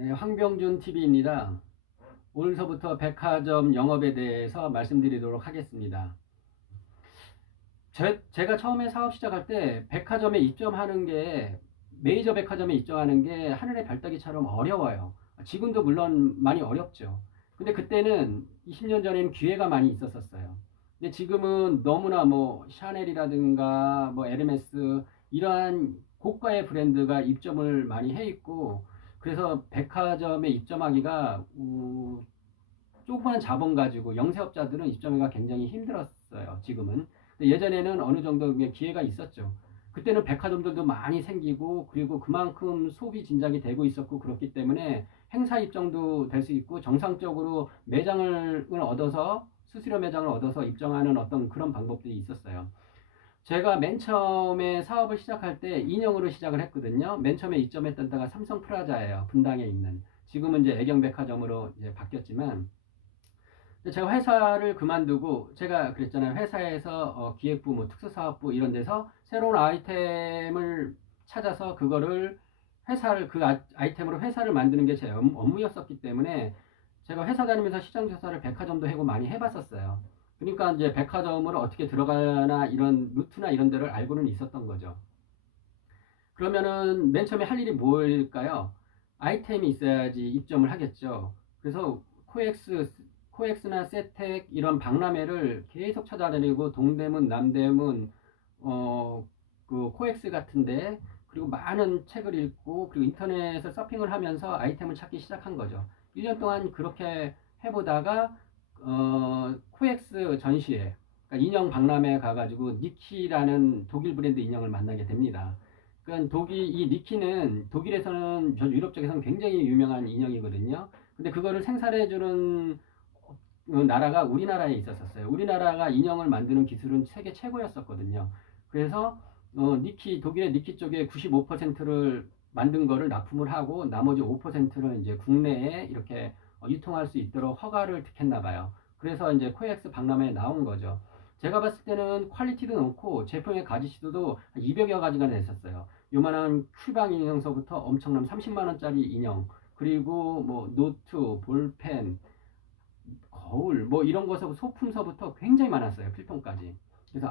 네, 황병준 TV입니다. 오늘서부터 백화점 영업에 대해서 말씀드리도록 하겠습니다. 제가 처음에 사업 시작할 때 백화점에 입점하는 게, 메이저 백화점에 입점하는 게 하늘의 별따기처럼 어려워요. 지금도 물론 많이 어렵죠. 근데 그때는 20년 전에는 기회가 많이 있었어요. 근데 지금은 너무나 뭐 샤넬이라든가 뭐 에르메스 이러한 고가의 브랜드가 입점을 많이 해 있고, 그래서 백화점에 입점하기가 조그만 자본 가지고 영세업자들은 입점하기가 굉장히 힘들었어요. 지금은. 근데 예전에는 어느 정도 기회가 있었죠. 그때는 백화점들도 많이 생기고, 그리고 그만큼 소비 진작이 되고 있었고, 그렇기 때문에 행사 입점도 될 수 있고, 정상적으로 매장을 얻어서, 수수료 매장을 얻어서 입점하는 어떤 그런 방법들이 있었어요. 제가 맨 처음에 사업을 시작할 때 인형으로 시작을 했거든요. 맨 처음에 입점했던 데가 삼성 프라자예요. 분당에 있는. 지금은 이제 애경백화점으로 이제 바뀌었지만, 제가 회사를 그만두고, 제가 그랬잖아요. 회사에서 기획부, 뭐 특수사업부 이런 데서 새로운 아이템을 찾아서 그거를 그 아이템으로 회사를 만드는 게 제 업무였었기 때문에, 제가 회사 다니면서 시장 조사를 백화점도 하고 많이 해봤었어요. 그러니까 이제 백화점으로 어떻게 들어가나 이런 루트나 이런 데를 알고는 있었던 거죠. 그러면은 맨 처음에 할 일이 뭘까요? 아이템이 있어야지 입점을 하겠죠. 그래서 코엑스나 세텍 이런 박람회를 계속 찾아다니고, 동대문, 남대문, 그 코엑스 같은데, 그리고 많은 책을 읽고, 그리고 인터넷에서 서핑을 하면서 아이템을 찾기 시작한 거죠. 1년 동안 그렇게 해보다가 코엑스 전시회, 그러니까 인형 박람회에 가가지고 니키라는 독일 브랜드 인형을 만나게 됩니다. 그러니까 이 니키는 독일에서는, 저 유럽 쪽에서는 굉장히 유명한 인형이거든요. 근데 그거를 생산해주는 나라가 우리나라에 있었어요. 우리나라가 인형을 만드는 기술은 세계 최고였었거든요. 그래서 독일의 니키 쪽에 95%를 만든 거를 납품을 하고, 나머지 5%를 이제 국내에 이렇게 유통할 수 있도록 허가를 득했나 봐요. 그래서 이제 코엑스 박람회에 나온 거죠. 제가 봤을 때는 퀄리티도 높고 제품의 가짓수도 200여 가지가 됐었어요. 요만한 큐방 인형서부터 엄청난 30만 원짜리 인형, 그리고 뭐 노트, 볼펜, 거울, 뭐 이런 거서 소품서부터 굉장히 많았어요. 필통까지. 그래서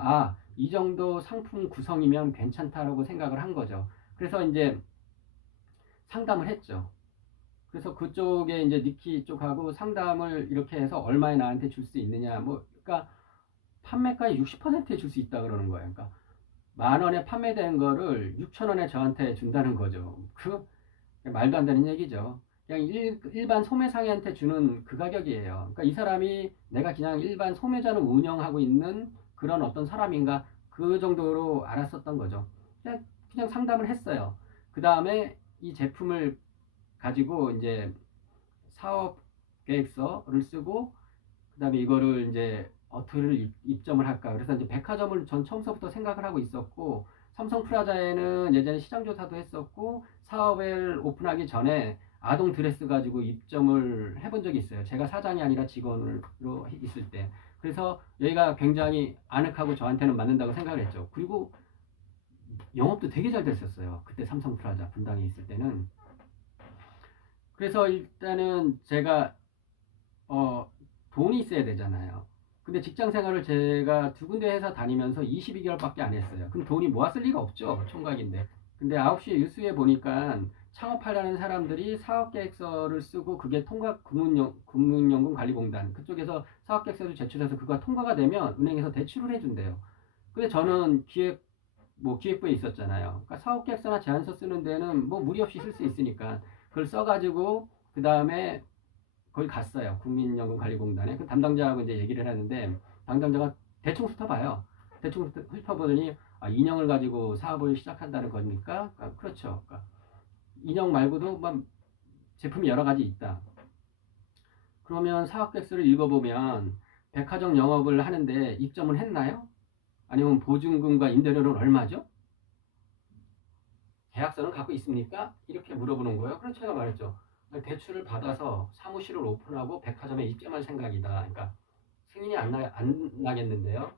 이 정도 상품 구성이면 괜찮다라고 생각을 한 거죠. 그래서 이제 상담을 했죠. 그래서 그쪽에 이제 니키 쪽하고 상담을 이렇게 해서 얼마에 나한테 줄 수 있느냐, 뭐 그러니까 판매가의 60%에 줄 수 있다 그러는 거예요. 그러니까 10,000원에 판매된 거를 6,000원에 저한테 준다는 거죠. 말도 안 되는 얘기죠. 그냥 일반 소매상인한테 주는 그 가격이에요. 그러니까 이 사람이 내가 그냥 일반 소매점을 운영하고 있는 그런 어떤 사람인가, 그 정도로 알았었던 거죠. 그냥 상담을 했어요. 그 다음에 이 제품을 가지고 이제 사업 계획서를 쓰고, 그 다음에 이거를 이제 어떻게 입점을 할까. 그래서 이제 백화점을 전 처음서부터 생각을 하고 있었고, 삼성 프라자에는 예전에 시장 조사도 했었고, 사업을 오픈하기 전에 아동 드레스 가지고 입점을 해본 적이 있어요. 제가 사장이 아니라 직원으로 있을 때. 그래서 여기가 굉장히 아늑하고 저한테는 맞는다고 생각을 했죠. 그리고 영업도 되게 잘 됐었어요. 그때 삼성 프라자 분당에 있을 때는. 그래서 일단은 제가 돈이 있어야 되잖아요. 근데 직장 생활을 제가 두 군데 회사 다니면서 22개월밖에 안 했어요. 그럼 돈이 모았을 리가 없죠. 총각인데. 근데 9시 뉴스에 보니까 창업하려는 사람들이 사업계획서를 쓰고, 그게 국민연금관리공단 그쪽에서 사업계획서를 제출해서 그거 통과가 되면 은행에서 대출을 해준대요. 근데 저는 기획부에 있었잖아요. 그러니까 사업계획서나 제안서 쓰는 데는 뭐 무리 없이 쓸 수 있으니까 그걸 써가지고, 그 다음에 거기 갔어요. 국민연금관리공단에. 그 담당자하고 이제 얘기를 하는데, 담당자가 대충 훑어봐요. 대충 훑어보더니, 인형을 가지고 사업을 시작한다는 거니까, 그렇죠. 그러니까 인형 말고도 뭐 제품이 여러 가지 있다. 그러면 사업계획서를 읽어보면, 백화점 영업을 하는데 입점을 했나요? 아니면 보증금과 임대료는 얼마죠? 계약서는 갖고 있습니까? 이렇게 물어보는 거예요. 그래서 제가 말했죠. 대출을 받아서 사무실을 오픈하고 백화점에 입점할 생각이다. 그러니까 승인이 안 나겠는데요.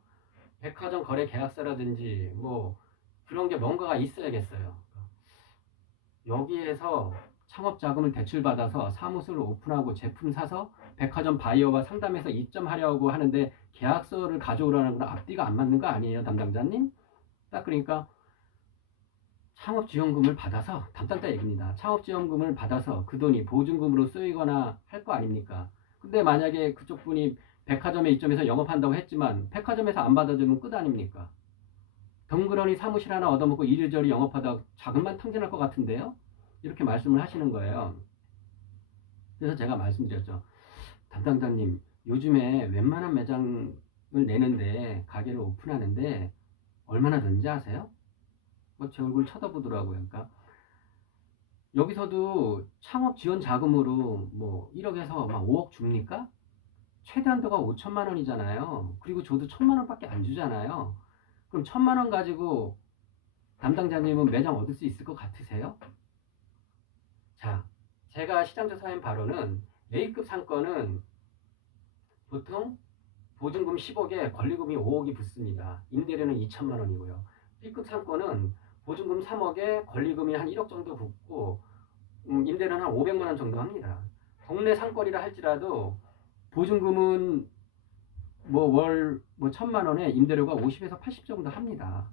백화점 거래 계약서라든지 뭐 그런 게 뭔가가 있어야겠어요. 여기에서 창업 자금을 대출받아서 사무소를 오픈하고 제품 사서 백화점 바이어와 상담해서 입점하려고 하는데 계약서를 가져오라는 건 앞뒤가 안 맞는 거 아니에요, 담당자님? 딱 그러니까 창업지원금을 받아서, 담당자 얘기입니다. 창업지원금을 받아서 그 돈이 보증금으로 쓰이거나 할 거 아닙니까? 근데 만약에 그쪽 분이 백화점에 입점해서 영업한다고 했지만 백화점에서 안 받아주면 끝 아닙니까? 덩그러니 사무실 하나 얻어먹고 이리저리 영업하다 자금만 탕진할 것 같은데요? 이렇게 말씀을 하시는 거예요. 그래서 제가 말씀드렸죠. 담당자님, 요즘에 웬만한 매장을 내는데, 가게를 오픈하는데 얼마나 드는지 아세요? 제 얼굴 쳐다보더라고요. 그러니까 여기서도 창업 지원 자금으로 뭐 1억에서 막 5억 줍니까? 최대 한도가 5천만 원이잖아요. 그리고 저도 1천만 원밖에 안 주잖아요. 그럼 1천만 원 가지고 담당자님은 매장 얻을 수 있을 것 같으세요? 자, 제가 시장조사한 바로는 A급 상권은 보통 보증금 10억에 권리금이 5억이 붙습니다. 임대료는 2천만 원이고요. B급 상권은 보증금 3억에 권리금이 한 1억 정도 붙고 임대료는 한 500만 원 정도 합니다. 동네 상권이라 할지라도 보증금은 월 1천만 원에 임대료가 50에서 80 정도 합니다.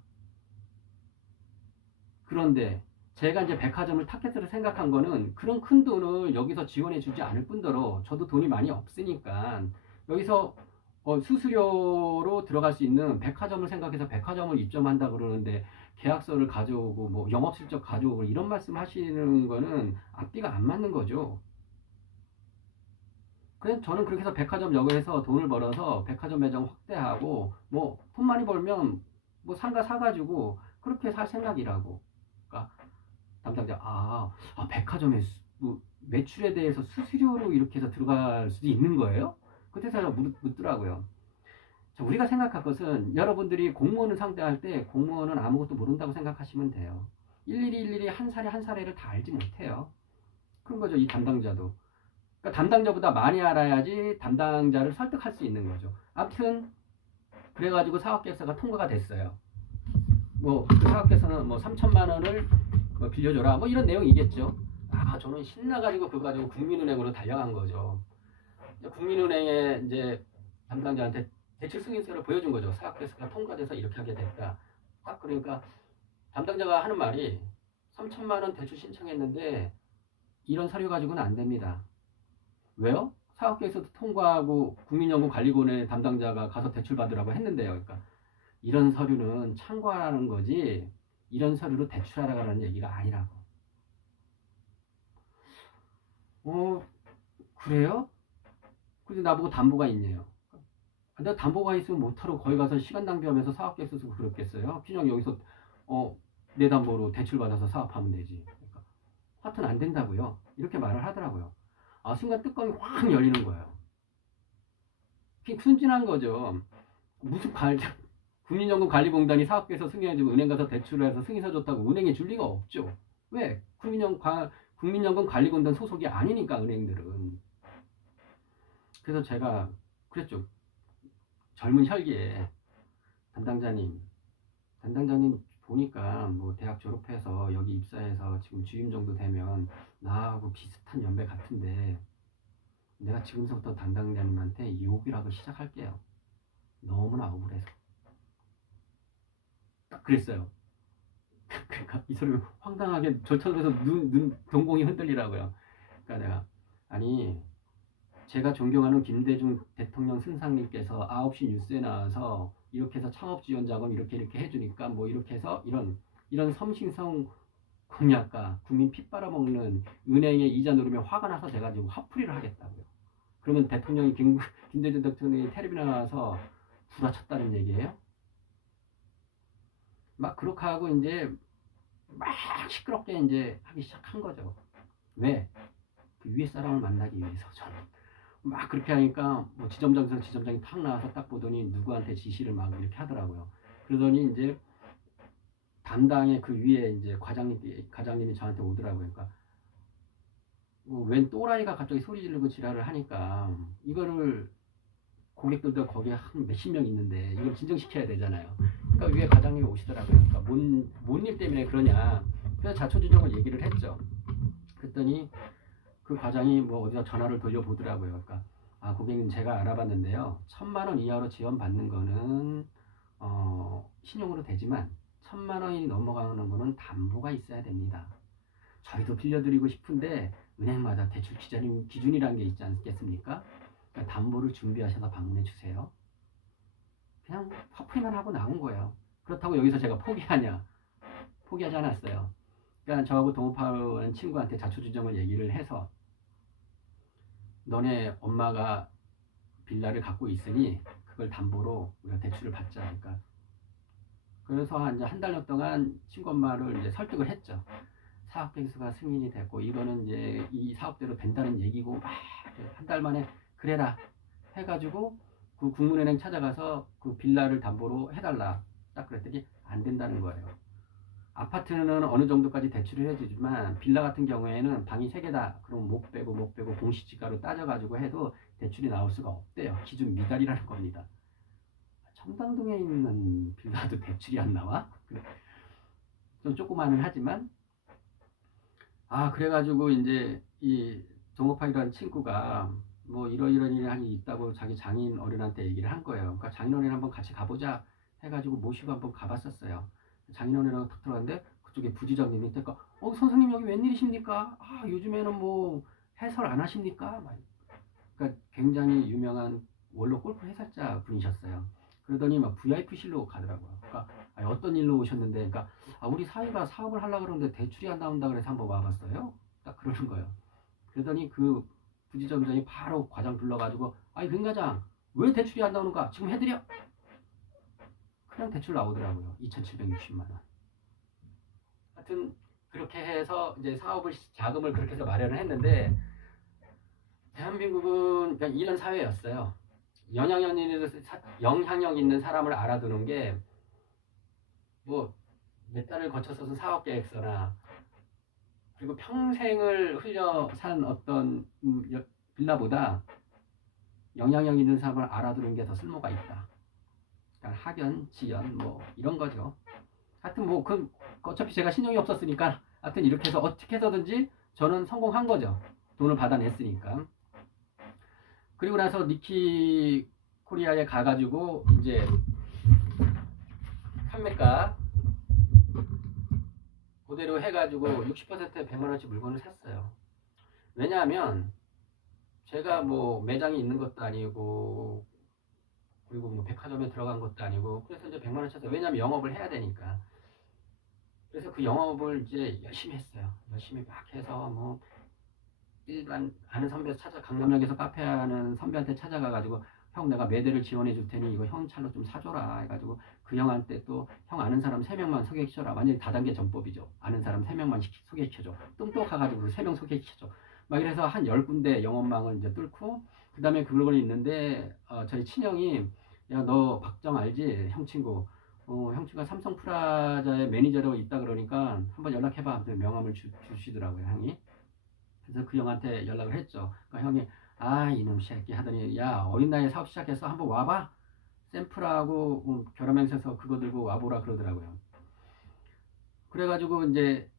그런데 제가 이제 백화점을 타겟으로 생각한 거는 그런 큰 돈을 여기서 지원해 주지 않을 뿐더러 저도 돈이 많이 없으니까 여기서 수수료로 들어갈 수 있는 백화점을 생각해서 백화점을 입점한다 그러는데 계약서를 가져오고 뭐 영업실적 가져오고 이런 말씀 하시는 거는 앞뒤가 안 맞는 거죠. 그래서 저는 그렇게 해서 백화점 역에서 돈을 벌어서 백화점 매장 확대하고 뭐 돈 많이 벌면 뭐 상가 사가지고 그렇게 살 생각이라고. 그러니까 담당자 백화점에 뭐 매출에 대해서 수수료로 이렇게 해서 들어갈 수도 있는 거예요? 그때 제가 묻더라고요. 자, 우리가 생각할 것은 여러분들이 공무원을 상대할 때 공무원은 아무것도 모른다고 생각하시면 돼요. 일일이 한 사례 한 사례를 다 알지 못해요. 그런 거죠. 이 담당자도. 그러니까 담당자보다 많이 알아야지 담당자를 설득할 수 있는 거죠. 아무튼 그래가지고 사업계획서가 통과가 됐어요. 그 사업계획서는 3천만 원을 빌려줘라 이런 내용이겠죠. 저는 신나가지고 그거 가지고 국민은행으로 달려간 거죠. 국민은행에 이제 담당자한테 대출 승인서를 보여준 거죠. 사업계획서가 통과돼서 이렇게 하게 됐다. 딱 그러니까 담당자가 하는 말이 3천만 원 대출 신청했는데 이런 서류 가지고는 안 됩니다. 왜요? 사업계획서도 통과하고 국민연금관리본의 담당자가 가서 대출 받으라고 했는데요. 그러니까 이런 서류는 참고하라는 거지 이런 서류로 대출하라는 얘기가 아니라고. 그래요? 근데 나보고 담보가 있네요. 내가 담보가 있으면 못하러 거기 가서 시간 낭비하면서 사업계획서 쓰고 그랬겠어요? 그냥 여기서 내 담보로 대출 받아서 사업하면 되지. 그러니까 하여튼 안 된다고요. 이렇게 말을 하더라고요. 순간 뚜껑이 확 열리는 거예요. 그게 순진한 거죠. 무슨 국민연금관리공단이 사업계획서 승인해주고 은행 가서 대출을 해서 승인서 줬다고 은행에 줄 리가 없죠. 왜? 국민연금관리공단 소속이 아니니까 은행들은. 그래서 제가 그랬죠. 젊은 혈기에 담당자님 보니까 대학 졸업해서 여기 입사해서 지금 주임 정도 되면 나하고 비슷한 연배 같은데 내가 지금서부터 담당자님한테 욕이라도 시작할게요. 너무나 억울해서. 딱 그랬어요. 그러니까 이 소리 황당하게 저쳐서 눈 동공이 흔들리라고요. 그러니까 내가 제가 존경하는 김대중 대통령 승상님께서 9시 뉴스에 나와서 이렇게 해서 창업지원자금 이렇게 해주니까 이렇게 해서 이런 섬싱성 공약과 국민 피 빨아먹는 은행에 이자 누르면 화가 나서 제가 지금 화풀이를 하겠다고요. 그러면 대통령이 김대중 대통령이 텔레비에 나와서 구라쳤다는 얘기예요? 그렇게 하고 이제 시끄럽게 이제 하기 시작한 거죠. 왜? 그 위에 사람을 만나기 위해서 저는. 그렇게 하니까 지점장에서 지점장이 탁 나와서 딱 보더니 누구한테 지시를 이렇게 하더라고요. 그러더니 이제 담당의 그 위에 이제 과장님이 저한테 오더라고요. 그러니까 웬 또라이가 갑자기 소리 지르고 지랄을 하니까 이거를 고객들도 거기에 한 몇십 명 있는데 이걸 진정시켜야 되잖아요. 그러니까 위에 과장님이 오시더라고요. 그러니까 뭔 일 때문에 그러냐. 그래서 자초지종을 얘기를 했죠. 그랬더니 그 과장이 뭐 어디다 전화를 돌려보더라고요. 그러니까 아 고객님 제가 알아봤는데요. 1,000만 원 이하로 지원받는 거는 신용으로 되지만 1,000만 원이 넘어가는 거는 담보가 있어야 됩니다. 저희도 빌려드리고 싶은데 은행마다 대출 기준이라는 게 있지 않겠습니까? 그러니까 담보를 준비하셔서 방문해 주세요. 그냥 화풀이만 하고 나온 거예요. 그렇다고 여기서 제가 포기하냐? 포기하지 않았어요. 그러니까 저하고 동업하는 친구한테 자초지종을 얘기를 해서 너네 엄마가 빌라를 갖고 있으니 그걸 담보로 우리가 대출을 받자. 그러니까 그래서 이제 한 달여 동안 친구 엄마를 이제 설득을 했죠. 사업 계획서가 승인이 됐고 이거는 이제 이 사업대로 된다는 얘기고 막 한 달 만에 그래라 해가지고 그 국민은행 찾아가서 그 빌라를 담보로 해달라 딱 그랬더니 안 된다는 거예요. 아파트는 어느 정도까지 대출을 해주지만 빌라 같은 경우에는 방이 3개다 그럼 못 빼고 공시지가로 따져가지고 해도 대출이 나올 수가 없대요. 기준 미달이라는 겁니다. 청담동에 있는 빌라도 대출이 안 나와? 좀 조그마는 하지만 그래가지고 이제 이 동업하이라는 친구가 뭐 이러이러한 일이 있다고 자기 장인 어른한테 얘기를 한 거예요. 그러니까 장인 어른 한번 같이 가보자 해가지고 모시고 한번 가봤었어요. 장인 어른하고 탁 들어갔는데 그쪽에 부지장님이 그러니까 선생님 여기 웬일이십니까? 요즘에는 뭐 해설 안 하십니까? 그러니까 굉장히 유명한 원로 골프 해설자 분이셨어요. 그러더니 막 VIP실로 가더라고요. 그러니까 어떤 일로 오셨는데, 그러니까 우리 사이가 사업을 하려고 그러는데 대출이 안 나온다 그래서 한번 와봤어요. 딱 그러는 거예요. 그러더니 그 부지점장이 바로 과장 불러가지고 김 과장 왜 대출이 안 나오는가? 지금 해드려. 그냥 대출 나오더라고요. 2,760만 원. 하여튼 그렇게 해서 이제 사업을 자금을 그렇게 해서 마련을 했는데 대한민국은 그냥 이런 사회였어요. 영향력 있는 사람을 알아두는 게 뭐 몇 달을 거쳐서 사업 계획서나 그리고 평생을 흘려 산 어떤 빌라보다 영향력 있는 사람을 알아두는 게 더 쓸모가 있다. 그러니까 학연, 지연 뭐 이런 거죠. 하여튼 뭐 어차피 제가 신용이 없었으니까 하여튼 이렇게 해서 어떻게 해서든지 저는 성공한 거죠. 돈을 받아냈으니까. 그리고 나서 니키 코리아에 가가지고 이제 판매가 그대로 해가지고 60%에 100만 원씩 물건을 샀어요. 왜냐하면 제가 뭐 매장이 있는 것도 아니고 그리고 뭐 백화점에 들어간 것도 아니고 그래서 이제 100만 원 쳤어요. 왜냐하면 영업을 해야 되니까. 그래서 그 영업을 이제 열심히 했어요. 열심히 막 해서 뭐 일반 아는 선배 강남역에서 카페 하는 선배한테 찾아가가지고 형 내가 매대를 지원해 줄 테니 이거 형 차로 좀 사줘라 해가지고 그 형한테 또 형 아는 사람 3명만 소개시켜라. 완전히 다단계 전법이죠. 아는 사람 3명만 소개시켜줘. 뚱뚱해가지고 3명 소개시켜줘. 막 이래서 한 10군데 영업망을 이제 뚫고 그 다음에 그걸 있는데 저희 친형이 야 너 박정 알지? 형 친구 형 친구가 삼성 프라자의 매니저로 있다 그러니까 한번 연락해봐. 명함을 주시더라고요 형이. 그래서 그 형한테 연락을 했죠. 그러니까 형이 이놈 새끼 하더니 야 어린 나이에 사업 시작해서 한번 와봐. 샘플하고 결혼행사에서 그거 들고 와보라 그러더라고요. 그래가지고 이제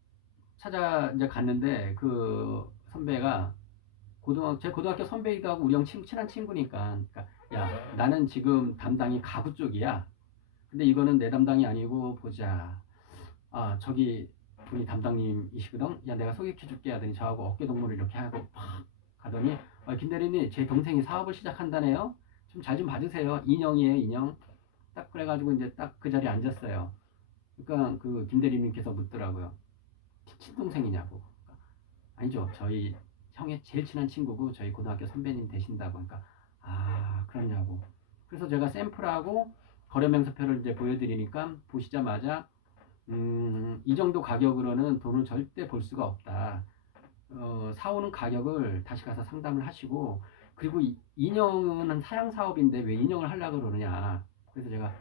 이제 갔는데 그 선배가 제 고등학교 선배이기도 하고 우리 형 친한 친구니까 그러니까 야 나는 지금 담당이 가구 쪽이야. 근데 이거는 내 담당이 아니고 보자. 저기 분이 담당님이시거든. 야 내가 소개시켜줄게 하더니 저하고 어깨동무를 이렇게 하고 팍 가더니 김 대리님 제 동생이 사업을 시작한다네요. 좀 잘 좀 봐주세요. 인형이에요 인형. 딱 그래가지고 이제 딱 그 자리에 앉았어요. 그러니까 그 김 대리님께서 묻더라고요. 친동생이냐고. 아니죠. 저희 형의 제일 친한 친구고 저희 고등학교 선배님 되신다고. 그러니까 그러냐고. 그래서 제가 샘플하고 거래명세표를 이제 보여드리니까 보시자마자 이 정도 가격으로는 돈을 절대 벌 수가 없다. 사오는 가격을 다시 가서 상담을 하시고 그리고 인형은 사양 사업인데 왜 인형을 하려고 그러느냐. 그래서 제가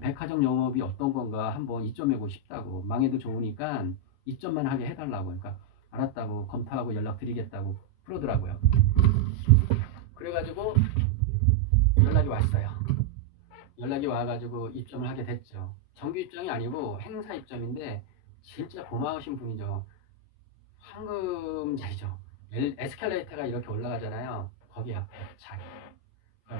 백화점 영업이 어떤 건가 한번 이점해보고 싶다고. 망해도 좋으니까 이점만 하게 해달라고. 그러니까 알았다고 검토하고 연락드리겠다고 그러더라고요. 그래가지고 연락이 왔어요. 연락이 와가지고 입점을 하게 됐죠. 정규 입점이 아니고 행사 입점인데 진짜 고마우신 분이죠. 황금 자리죠. 에스컬레이터가 이렇게 올라가잖아요. 거기 앞에 자리.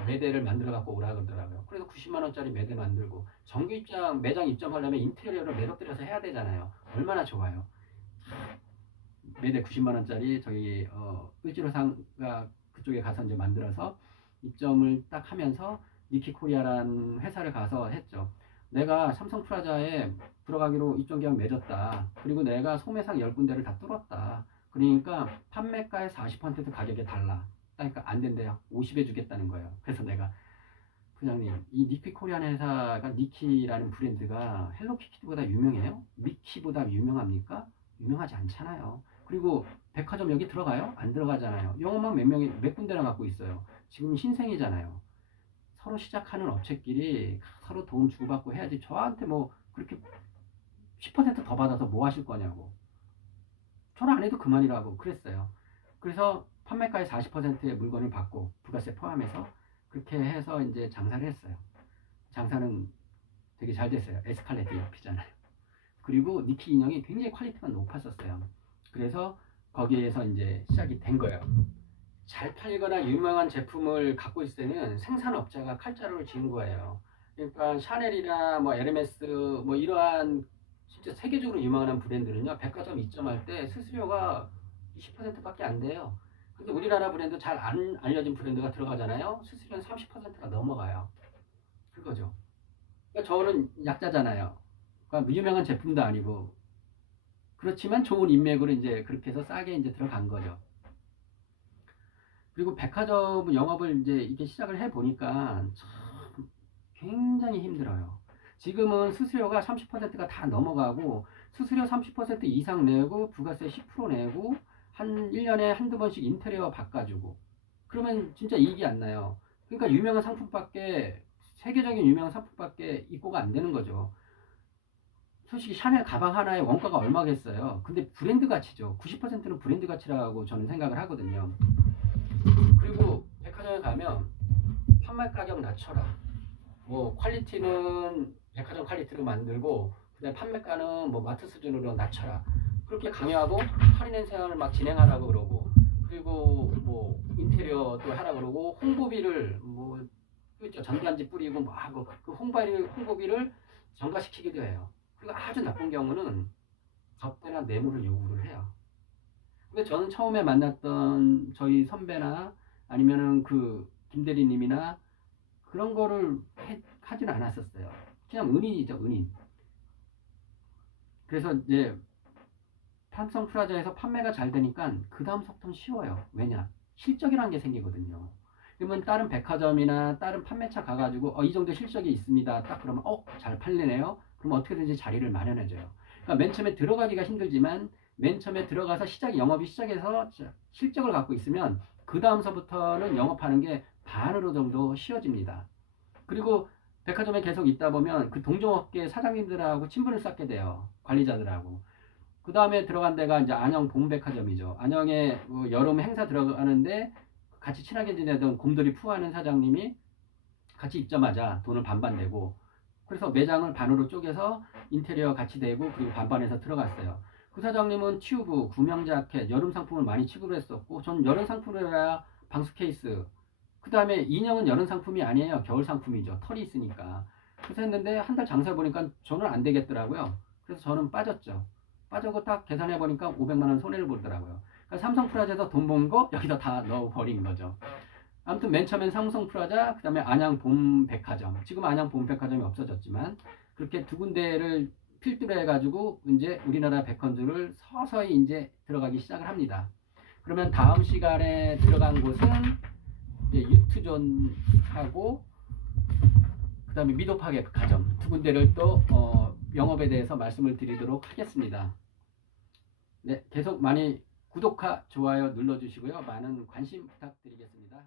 매대를 만들어 갖고 오라 그러더라고요. 그래서 90만 원짜리 매대 만들고 정규 입장 매장 입점하려면 인테리어를 매력 들여서 해야 되잖아요. 얼마나 좋아요. 매대 90만 원짜리 저기 을지로상가 그쪽에 가서 이제 만들어서 입점을 딱 하면서 니키코리아라는 회사를 가서 했죠. 내가 삼성프라자에 들어가기로 입점 계약 맺었다. 그리고 내가 소매상 10군데를 다 뚫었다. 그러니까 판매가의 40% 가격에 달라. 그러니까 안 된대요. 50에 주겠다는 거예요. 그래서 내가 부장님, 이 니키코리안 회사가 니키라는 브랜드가 헬로키티보다 유명해요? 미키보다 유명합니까? 유명하지 않잖아요. 그리고 백화점 여기 들어가요? 안 들어가잖아요. 영업만 몇 군데나 갖고 있어요. 지금 신생이잖아요. 서로 시작하는 업체끼리 서로 도움 주고받고 해야지. 저한테 뭐 그렇게 10%더 받아서 뭐 하실 거냐고. 저는 안 해도 그만이라고 그랬어요. 그래서 판매가의 40%의 물건을 받고 부가세 포함해서 그렇게 해서 이제 장사를 했어요. 장사는 되게 잘 됐어요. 에스컬레이터 옆이잖아요. 그리고 니키 인형이 굉장히 퀄리티가 높았었어요. 그래서 거기에서 이제 시작이 된 거예요. 잘 팔리거나 유명한 제품을 갖고 있을 때는 생산업자가 칼자루를 쥐는 거예요. 그러니까 샤넬이나 뭐 에르메스 뭐 이러한 진짜 세계적으로 유명한 브랜드는요, 백화점 입점할 때 수수료가 20%밖에 안 돼요. 근데 우리나라 브랜드 잘 안 알려진 브랜드가 들어가잖아요. 수수료는 30%가 넘어가요. 그거죠. 그러니까 저는 약자잖아요. 그러니까 유명한 제품도 아니고 그렇지만 좋은 인맥으로 이제 그렇게 해서 싸게 이제 들어간 거죠. 그리고 백화점 영업을 이제 이렇게 시작을 해 보니까 참 굉장히 힘들어요. 지금은 수수료가 30%가 다 넘어가고 수수료 30% 이상 내고 부가세 10% 내고 한 1년에 한두 번씩 인테리어 바꿔주고 그러면 진짜 이익이 안 나요. 그러니까 유명한 상품밖에 세계적인 유명한 상품밖에 입고가 안 되는 거죠. 솔직히 샤넬 가방 하나의 원가가 얼마겠어요. 근데 브랜드 가치죠. 90%는 브랜드 가치라고 저는 생각을 하거든요. 그리고 백화점에 가면 판매 가격 낮춰라. 뭐 퀄리티는 백화점 퀄리티로 만들고 그다음에 판매가는 뭐 마트 수준으로 낮춰라. 그렇게 강요하고 할인 행사를 막 진행하라고 그러고 그리고 뭐 인테리어도 하라고 그러고 홍보비를 뭐 전단지 뿌리고 뭐 하고 그 홍보비를 전가시키기도 해요. 그리고 아주 나쁜 경우는 접대나 뇌물을 요구를 해요. 근데 저는 처음에 만났던 저희 선배나 아니면은 그 김대리님이나 그런 거를 하지는 않았었어요. 그냥 은인이죠, 은인. 그래서 이제 삼성 프라자에서 판매가 잘 되니까 그 다음부터는 쉬워요. 왜냐? 실적이라는 게 생기거든요. 그러면 다른 백화점이나 다른 판매차 가가지고 이 정도 실적이 있습니다. 딱 그러면 잘 팔리네요. 그럼 어떻게든지 자리를 마련해줘요. 그러니까 맨 처음에 들어가기가 힘들지만 맨 처음에 들어가서 영업이 시작해서 실적을 갖고 있으면 그 다음서부터는 영업하는 게 반으로 정도 쉬워집니다. 그리고 백화점에 계속 있다 보면 그 동종업계 사장님들하고 친분을 쌓게 돼요. 관리자들하고. 그 다음에 들어간 데가 이제 안녕 봄백화점이죠. 안녕에 여름 행사 들어가는데 같이 친하게 지내던 곰돌이 푸하는 사장님이 같이 입점하자 돈을 반반 내고 그래서 매장을 반으로 쪼개서 인테리어 같이 대고 그리고 반반해서 들어갔어요. 그 사장님은 튜브, 구명 자켓, 여름 상품을 많이 취급을 했었고 전 여름 상품이라 방수 케이스 그 다음에 인형은 여름 상품이 아니에요. 겨울 상품이죠. 털이 있으니까. 그래서 했는데 한 달 장사 보니까 저는 안 되겠더라고요. 그래서 저는 빠졌죠. 빠져고 딱 계산해 보니까 500만 원 손해를 보더라고요. 그러니까 삼성 프라자에서 돈 번 거 여기다 다 넣어버린 거죠. 아무튼 맨 처음엔 삼성 프라자, 그 다음에 안양 봄백화점. 지금 안양 봄백화점이 없어졌지만 그렇게 두 군데를 필두로 해가지고 이제 우리나라 백화점을 서서히 이제 들어가기 시작을 합니다. 그러면 다음 시간에 들어간 곳은 유투존하고 그 다음에 미도파계 백화점 두 군데를 또 영업에 대해서 말씀을 드리도록 하겠습니다. 네, 계속 많이 구독과 좋아요 눌러주시고요. 많은 관심 부탁드리겠습니다.